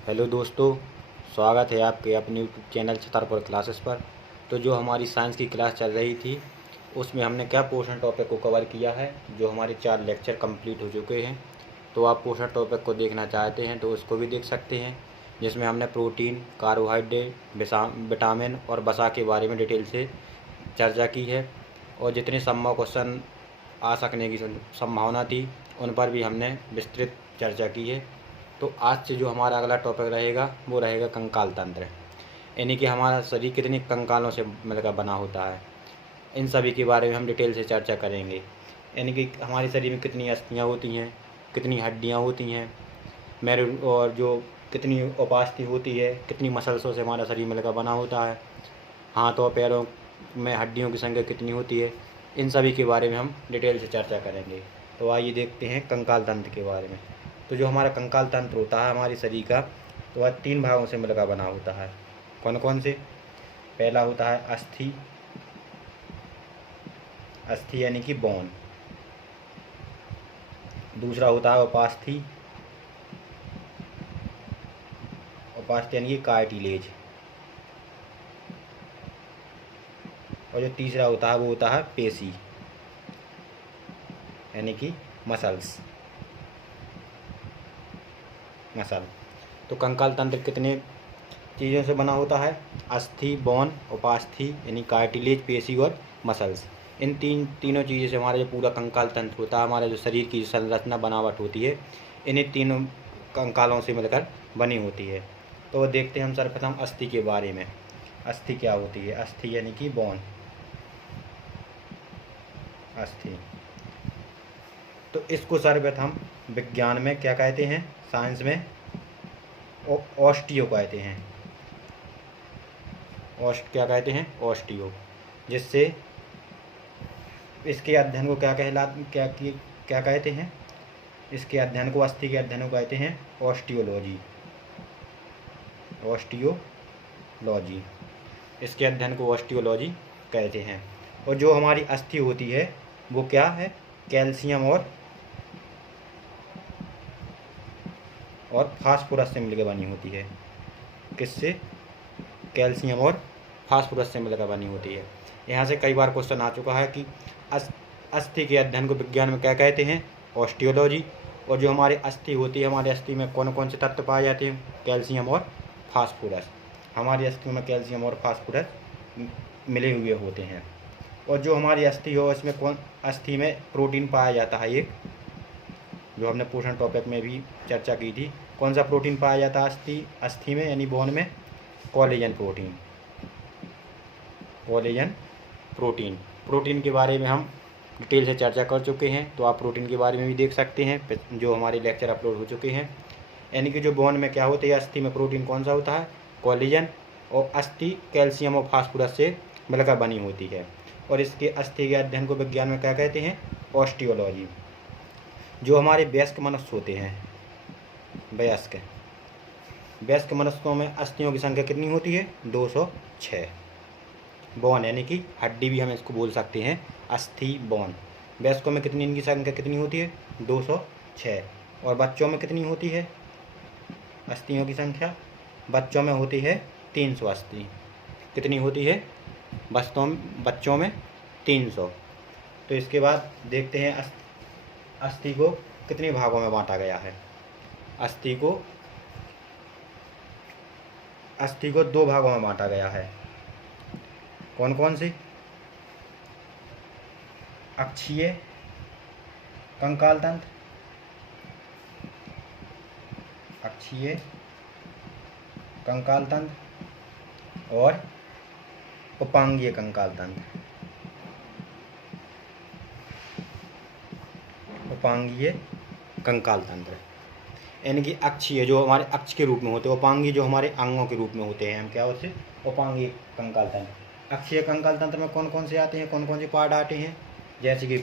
Hello दोस्तों, स्वागत है आपके अपने यूट्यूब चैनल छतरपुर क्लासेस पर। तो जो हमारी साइंस की क्लास चल रही थी उसमें हमने क्या पोषण टॉपिक को कवर किया है। जो हमारे 4 लेक्चर कंप्लीट हो चुके हैं। तो आप पोषण टॉपिक को देखना चाहते हैं तो उसको भी देख सकते हैं, जिसमें हमने प्रोटीन, कार्बोहाइड्रेट, विटामिन और वसा के बारे में डिटेल से चर्चा की है। और जितने संभव क्वेश्चन आ सकने की संभावना थी उन पर भी हमने विस्तृत चर्चा की है। तो आज से जो हमारा अगला टॉपिक रहेगा वो रहेगा कंकाल तंत्र, यानी कि हमारा शरीर कितने कंकालों से मिलकर बना होता है। इन सभी के बारे में हम डिटेल से चर्चा करेंगे, यानी कि हमारे शरीर में कितनी अस्थियाँ होती हैं, कितनी हड्डियाँ होती हैं, मेरु और जो कितनी उपास्थि होती है, कितनी मसल्सों से हमारा शरीर मिलकर बना होता है, हाथ और पैरों में हड्डियों की संख्या कितनी होती है। इन सभी के बारे में हम डिटेल से चर्चा करेंगे। तो आइए देखते हैं कंकाल तंत्र के बारे में। तो जो हमारा कंकाल तंत्र होता है हमारे शरीर का, तो वह 3 भागों से मिलकर बना होता है। कौन कौन से? पहला होता है अस्थि, अस्थि यानी कि बोन। दूसरा होता है उपास्थि, उपास्थि यानी कि कार्टिलेज। और जो तीसरा होता है वो होता है पेशी, यानी कि मसल्स, मसल। तो कंकाल तंत्र कितने चीज़ों से बना होता है? अस्थि, बोन, उपास्थि यानी कार्टिलेज, पेशी और मसल्स। इन तीनों चीज़ों से हमारा जो पूरा कंकाल तंत्र होता है, हमारे जो शरीर की संरचना बनावट होती है, इन्हीं तीनों कंकालों से मिलकर बनी होती है। तो देखते हैं हम सर्वप्रथम अस्थि के बारे में। अस्थि क्या होती है? अस्थि यानी कि बोन, अस्थि। तो इसको सर्वप्रथम विज्ञान में क्या कहते हैं? साइंस में ऑस्टियो कहते हैं। क्या कहते हैं? ऑस्टियो। जिससे इसके अध्ययन को क्या कहते हैं? इसके अध्ययन को, अस्थि के अध्ययन को कहते हैं ऑस्टियोलॉजी, ऑस्टियोलॉजी। इसके अध्ययन को ऑस्टियोलॉजी कहते हैं। और जो हमारी अस्थि होती है वो क्या है? कैल्शियम और फास्फोरस से मिलकर बनी होती है। किससे? कैल्शियम और फास्फोरस से मिलकर बनी होती है। यहाँ से कई बार क्वेश्चन आ चुका है कि अस्थि के अध्ययन को विज्ञान में क्या कहते हैं? ऑस्टियोलॉजी। और जो हमारी अस्थि होती है, हमारी अस्थि में कौन कौन से तत्व पाए जाते हैं? कैल्शियम और फास्फोरस। हमारी अस्थि में कैल्शियम और फास्फोरस मिले हुए होते हैं। और जो हमारी अस्थि हो इसमें अस्थि में प्रोटीन पाया जाता है एक, जो हमने पोषण टॉपिक में भी चर्चा की थी। कौन सा प्रोटीन पाया जाता है अस्थि में यानी बोन में? Collagen protein. Collagen protein. Protein के बारे में हम डिटेल से चर्चा कर चुके हैं, तो आप प्रोटीन के बारे में भी देख सकते हैं जो हमारे लेक्चर अपलोड हो चुके हैं। यानी कि जो बोन में क्या होता है, अस्थि में प्रोटीन कौन सा होता है? कोलेजन। और अस्थि कैल्शियम और फास्फोरस से मिलकर बनी होती है। और इसके अस्थि के अध्ययन को विज्ञान में क्या कहते हैं? ऑस्टियोलॉजी। जो हमारे वयस्क मनुष्य होते हैं, वयस्क मनुष्यों में अस्थियों की संख्या कितनी होती है? 206। बोन यानी कि हड्डी भी हम इसको बोल सकते हैं, अस्थि बोन। वयस्कों में कितनी, इनकी संख्या कितनी होती है? 206। और बच्चों में कितनी होती है अस्थियों की संख्या? बच्चों में होती है 300 अस्थि। कितनी होती है बच्चों में? 300। तो इसके बाद देखते हैं अस्थि को कितने भागों में बांटा गया है। अस्थि को 2 भागों में बांटा गया है। कौन कौन से? अक्षीय कंकाल तंत्र, अक्षीय कंकाल तंत्र और उपांगीय कंकाल तंत्र। उपांगीय कंकाल तंत्र यानी कि अक्षीय जो हमारे अक्ष के रूप में होते हैं, उपांगीय जो हमारे अंगों के रूप में होते हैं, हम क्या होते? उपांगीय कंकाल तंत्र। अक्षीय कंकाल तंत्र में कौन कौन से आते हैं, कौन कौन से पार्ट आते हैं? जैसे कि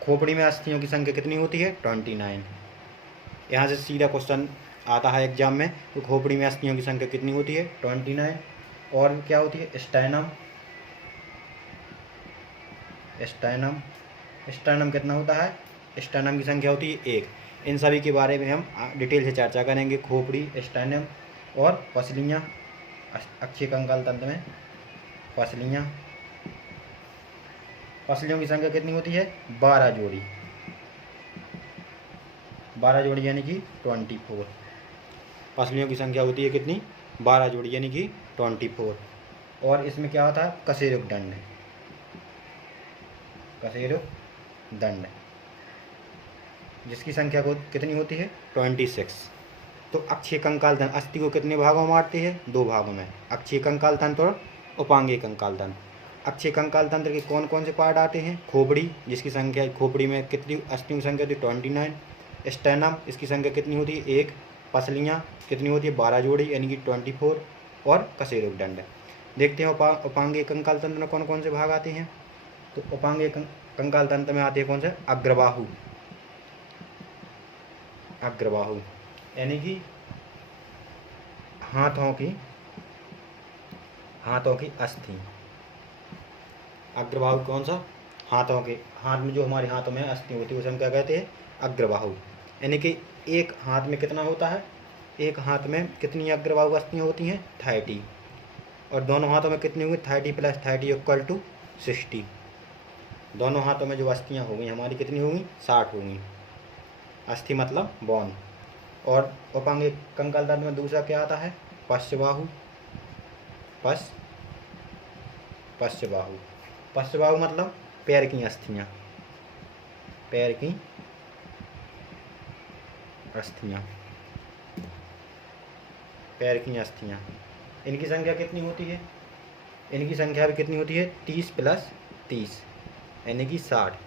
खोपड़ी में अस्थियों की संख्या कितनी होती है? 29। यहाँ से सीधा क्वेश्चन आता है एग्जाम में, तो खोपड़ी में अस्थियों की संख्या कितनी होती है? 29। और क्या होती है? स्टैनम कितना होता है? स्टेनम की संख्या होती है 1। इन सभी के बारे में हम डिटेल से चर्चा करेंगे। खोपड़ी, स्टेनम और पसलियाँ। अक्षीय कंकाल तंत्र में पसलियों की संख्या कितनी होती है? 12 जोड़ी। 12 जोड़ी यानी कि 24। पसलियों की संख्या होती है कितनी? 12 जोड़ी यानी कि 24। और इसमें क्या होता है? कशेरुक दंड। कशेरुक दंड जिसकी संख्या को कितनी होती है? 26। तो अक्षीय कंकाल तंत्र अस्थि को कितने भागों में बांटते हैं? 2 भागों में, अक्षीय कंकाल तंत्र और उपांगीय कंकाल तंत्र। अक्षीय कंकाल तंत्र के कौन कौन से पार्ट आते हैं? खोपड़ी, जिसकी संख्या, खोपड़ी में कितनी अस्थियों की संख्या होती है? 29। स्टेनम, इसकी संख्या कितनी होती है? 1। पसलियाँ कितनी होती है? 12 जोड़ी यानी कि 24। और कशेरुक दंड। देखते हैं उपांगीय कंकाल तंत्र में कौन कौन से भाग आते हैं। तो उपांगीय कंकाल तंत्र में आते हैं कौन से? अग्रबाहु। अग्रबाहु यानी कि हाथों की अस्थि। अग्रबाहु कौन सा? हाथ में जो हमारे हाथों में अस्थि होती है उसे हम क्या कहते हैं? अग्रबाहु। यानी कि एक हाथ में कितना होता है? एक हाथ में कितनी अग्रबाहु अस्थियाँ होती हैं? 30। और दोनों हाथों में कितनी होंगी? 30 + 30 = 60। दोनों हाथों में जो अस्थियाँ होंगी हमारी कितनी होंगी? 60 होंगी। अस्थि मतलब बोन। और उपांगीय कंकाल तंत्र में दूसरा क्या आता है? पश्चबाहु। पश्चबाहु मतलब पैर की अस्थियाँ। पैर की अस्थियाँ। इनकी संख्या कितनी होती है? इनकी संख्या भी कितनी होती है? 30 + 30 यानी कि 60।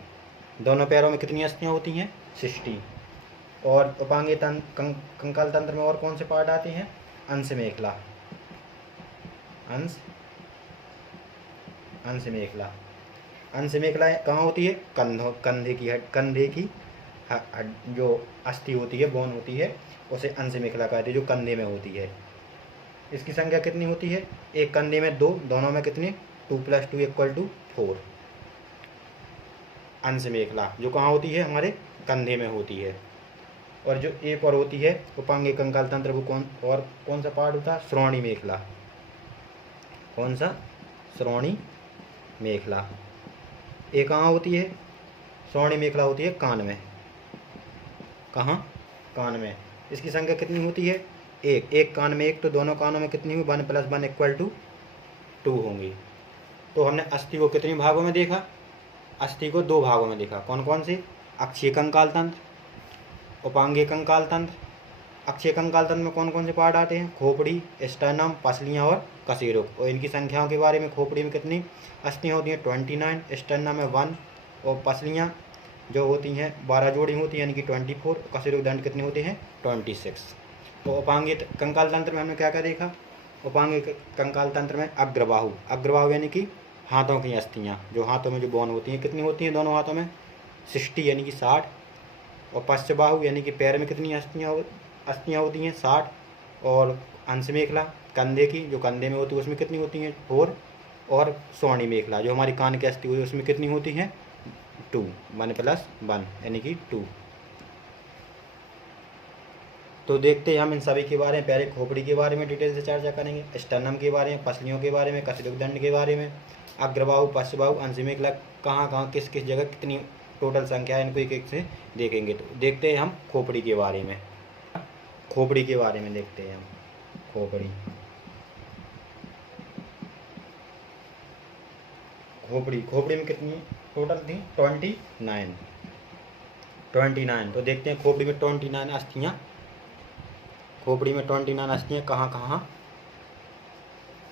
दोनों पैरों में कितनी अस्थियाँ होती हैं? 60। और उपांगीय कंकाल तंत्र में और कौन से पार्ट आते हैं? अंश मेखला। अंश मेखला कहाँ होती है? कंधे की जो अस्थि होती है, बोन होती है, उसे अंश मेखला कहते हैं, जो कंधे में होती है। इसकी संख्या कितनी होती है? एक कंधे में 2, दोनों में कितनी? 2 + 2 = 4। अंश मेखला जो कहाँ होती है? हमारे कंधे में होती है। और जो एक और होती है उपांगीय कंकाल तंत्र, वो कौन सा पार्ट होता है? श्रोणी मेखला। कौन सा? श्रोणी मेखला। ये कहाँ होती है? श्रोणी मेखला होती है कान में। कहाँ? कान में। इसकी संख्या कितनी होती है? एक कान में 1, तो दोनों कानों में कितनी हुई? 1 + 1 = 2 होंगी। तो हमने अस्थि को कितने भागों में देखा? अस्थि को 2 भागों में देखा। कौन कौन से? अक्षीय कंकाल तंत्र, उपांगीय कंकाल तंत्र। अक्षीय कंकाल तंत्र में कौन कौन से पार्ट आते हैं? खोपड़ी, स्टेनम, पसलियाँ और कशेरुक। और इनकी संख्याओं के बारे में, खोपड़ी में कितनी अस्थियाँ होती हैं? 29। स्टेनम में 1। और पसलियाँ जो होती हैं 12 जोड़ी होती हैं यानी कि 24। कशेरुक दंड कितने होते हैं? 26। तो उपांगीय कंकाल तंत्र में हमने क्या क्या देखा? उपांगीय कंकाल तंत्र में अग्रबाहु यानी कि हाथों की अस्थियाँ, जो हाथों में जो बोन होती हैं, कितनी होती हैं दोनों हाथों में? 60 यानी कि 60। और पश्चबाहु यानी कि पैर में कितनी अस्थियाँ होती हैं? 60। और अंश मेखला कंधे की, जो कंधे में होती है, उसमें कितनी होती हैं? 4। और श्रोणी मेखला जो हमारी कान की अस्थि हुई, उसमें कितनी होती हैं? 2। 1 + 1 यानी कि 2। तो देखते हैं हम इन सभी के बारे में। पहले खोपड़ी के बारे में डिटेल से चर्चा करेंगे, स्टेनम के बारे में, पसलियों के बारे में, कशेरुक दंड के बारे में, अग्रबाहु, पश्चबाहु, अंश मेखला कहाँ किस किस जगह कितनी टोटल संख्या है, इनको एक एक से देखेंगे। तो देखते हैं हम खोपड़ी के बारे में। खोपड़ी के बारे में देखते हैं हम। खोपड़ी में कितनी टोटल थी? 29। तो देखते हैं खोपड़ी में 29 अस्थियाँ। खोपड़ी में 29 अस्थियाँ कहाँ कहाँ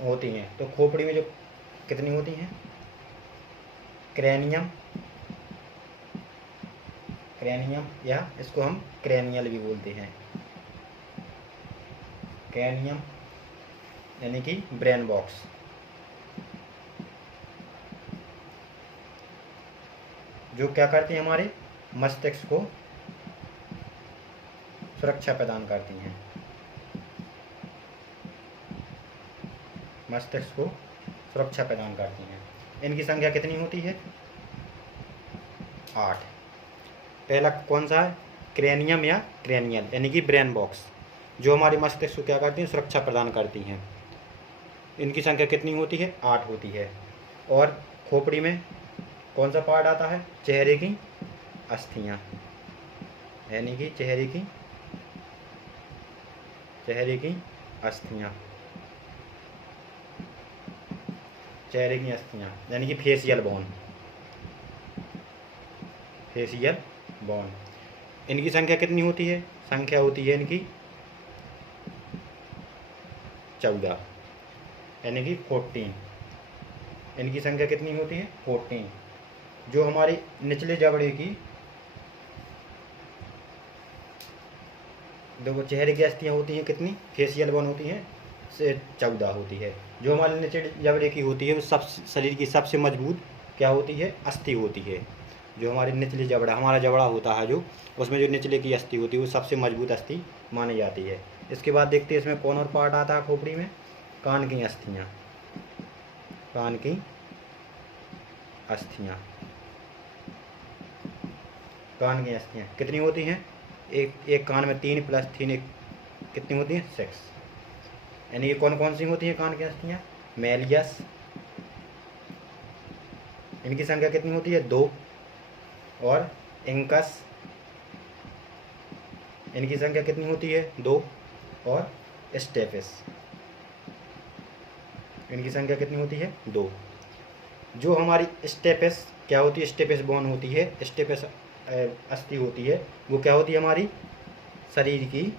होती हैं? तो खोपड़ी में जो कितनी होती हैं? क्रैनियम, या इसको हम क्रैनियल भी बोलते हैं। क्रैनियम यानी कि ब्रेन बॉक्स। जो क्या करती हैं? हमारे मस्तिष्क को सुरक्षा प्रदान करती हैं। इनकी संख्या कितनी होती है? 8। पहला कौन सा है, क्रेनियम या क्रेनियल यानी कि ब्रेन बॉक्स, जो हमारे मस्तिष्क को क्या करती हैं, सुरक्षा प्रदान करती हैं। इनकी संख्या कितनी होती है, 8 होती है। और खोपड़ी में कौन सा पार्ट आता है, चेहरे की अस्थियाँ, यानी कि चेहरे की अस्थियाँ, चेहरे की अस्थियाँ यानी कि फेशियल बोन, इनकी संख्या कितनी होती है, संख्या होती है इनकी 14 यानी कि 14। इनकी संख्या कितनी होती है, 14। जो हमारे निचले जबड़े की, देखो चेहरे की अस्थियाँ होती हैं कितनी, फेशियल बोन होती हैं से 14 होती है। जो हमारे निचले जबड़े की होती है वो सब शरीर की सबसे मजबूत क्या होती है, अस्थि होती है। जो हमारे निचले जबड़ा, हमारा जबड़ा होता है जो, उसमें जो निचले की अस्थि होती है वो सबसे मजबूत अस्थि मानी जाती है। इसके बाद देखते हैं इसमें कौन और पार्ट आता है खोपड़ी में, कान की अस्थियाँ, कान की अस्थियाँ, कान की अस्थियाँ कितनी होती हैं, एक कान में 3 + 3 कितनी होती हैं, 6। यानी कि कौन कौन सी होती हैं कान की अस्थियाँ, मेलियस, इनकी संख्या कितनी होती है, 2। और इंकस, इनकी संख्या कितनी होती है, 2। और स्टेफिस, इनकी संख्या कितनी होती है, 2। जो हमारी स्टेफिस क्या होती है, स्टेफिस बोन होती है, स्टेफिस अस्थि होती है, वो क्या होती है, हमारी शरीर की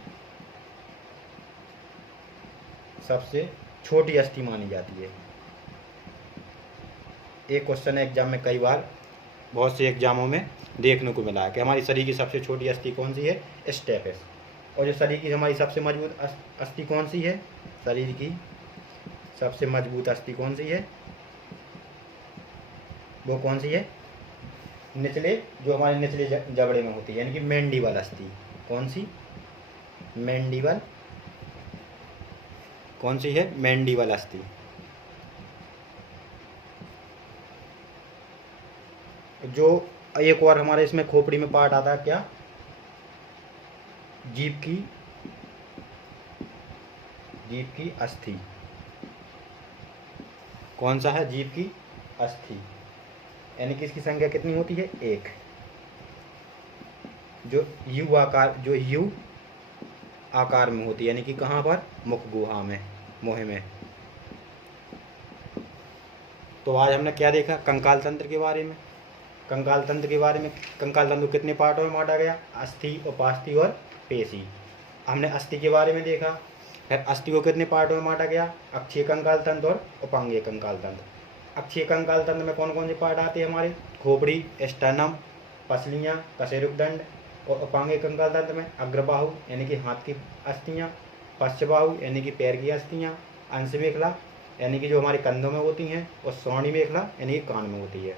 सबसे छोटी अस्थि मानी जाती है। एक क्वेश्चन एग्जाम में कई बार बहुत से एग्जामों में देखने को मिला है कि हमारी शरीर की सबसे छोटी अस्थि कौन सी है, स्टेफिस। और जो शरीर की हमारी सबसे मजबूत अस्थि कौन सी है, शरीर की सबसे मजबूत अस्थि कौन सी है, वो कौन सी है, निचले, जो हमारे निचले जबड़े में होती है, यानी कि मैंडिबल अस्थि। कौन सी, मैंडिबल, कौन सी है, मैंडिबल अस्थि। जो एक और हमारे इसमें खोपड़ी में पार्ट आता है क्या, जीभ की अस्थि। कौन सा है, जीभ की अस्थि, यानी कि इसकी संख्या कितनी होती है, 1। जो यू आकार में होती है, यानी कि कहाँ पर, मुख गुहा में, मुँह में। तो आज हमने क्या देखा, कंकाल तंत्र के बारे में। कंकाल तंत्र को कितने पार्टों में बांटा गया, अस्थि, उपास्थि और पेशी। हमने अस्थि के बारे में देखा। फिर अस्थि को कितने पार्टों में बांटा गया, अक्षीय कंकाल तंत्र और उपांगीय कंकाल तंत्र। अक्षीय कंकाल तंत्र में कौन कौन से पार्ट आते हैं हमारे, खोपड़ी, स्टर्नम, पसलियाँ, कशेरुकदंड। और उपांगीय कंकाल तंत्र में अग्रबाहु यानी कि हाथ की अस्थियाँ, पश्चबाहु यानी कि पैर की अस्थियाँ, अंश मेखला यानी कि जो हमारे कंधों में होती हैं, और श्रोणि मेखला यानी कि कान में होती है।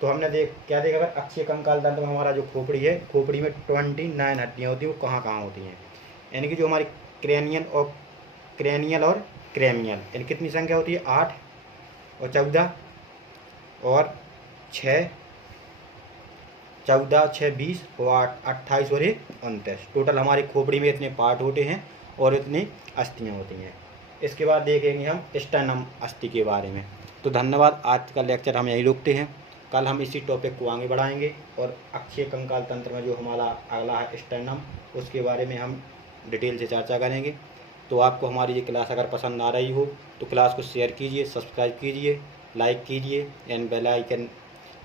तो हमने क्या देखा, अगर अक्षीय कंकाल तंत्र में हमारा जो खोपड़ी है, खोपड़ी में 29 हड्डियाँ होती हैं, वो कहाँ कहाँ होती हैं, यानी कि जो हमारी क्रेनियल और क्रेमियल, यानी कितनी संख्या होती है, 8 और 14 और 6, 14, 6, 20 और 8, 28 और 1, 29। टोटल हमारी खोपड़ी में इतने पार्ट होते हैं और इतनी अस्थियाँ होती हैं। इसके बाद देखेंगे हम स्टर्नम अस्थि के बारे में। तो धन्यवाद, आज का लेक्चर हम यहीं रोकते हैं। कल हम इसी टॉपिक को आगे बढ़ाएंगे और अक्षीय कंकाल तंत्र में जो हमारा अगला है स्टर्नम, उसके बारे में हम डिटेल से चर्चा करेंगे। तो आपको हमारी ये क्लास अगर पसंद आ रही हो तो क्लास को शेयर कीजिए, सब्सक्राइब कीजिए, लाइक कीजिए एंड बेल आइकन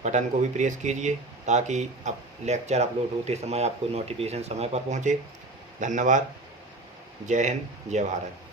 बटन को भी प्रेस कीजिए, ताकि अब लेक्चर अपलोड होते समय आपको नोटिफिकेशन समय पर पहुँचे। धन्यवाद। जय हिंद, जय भारत।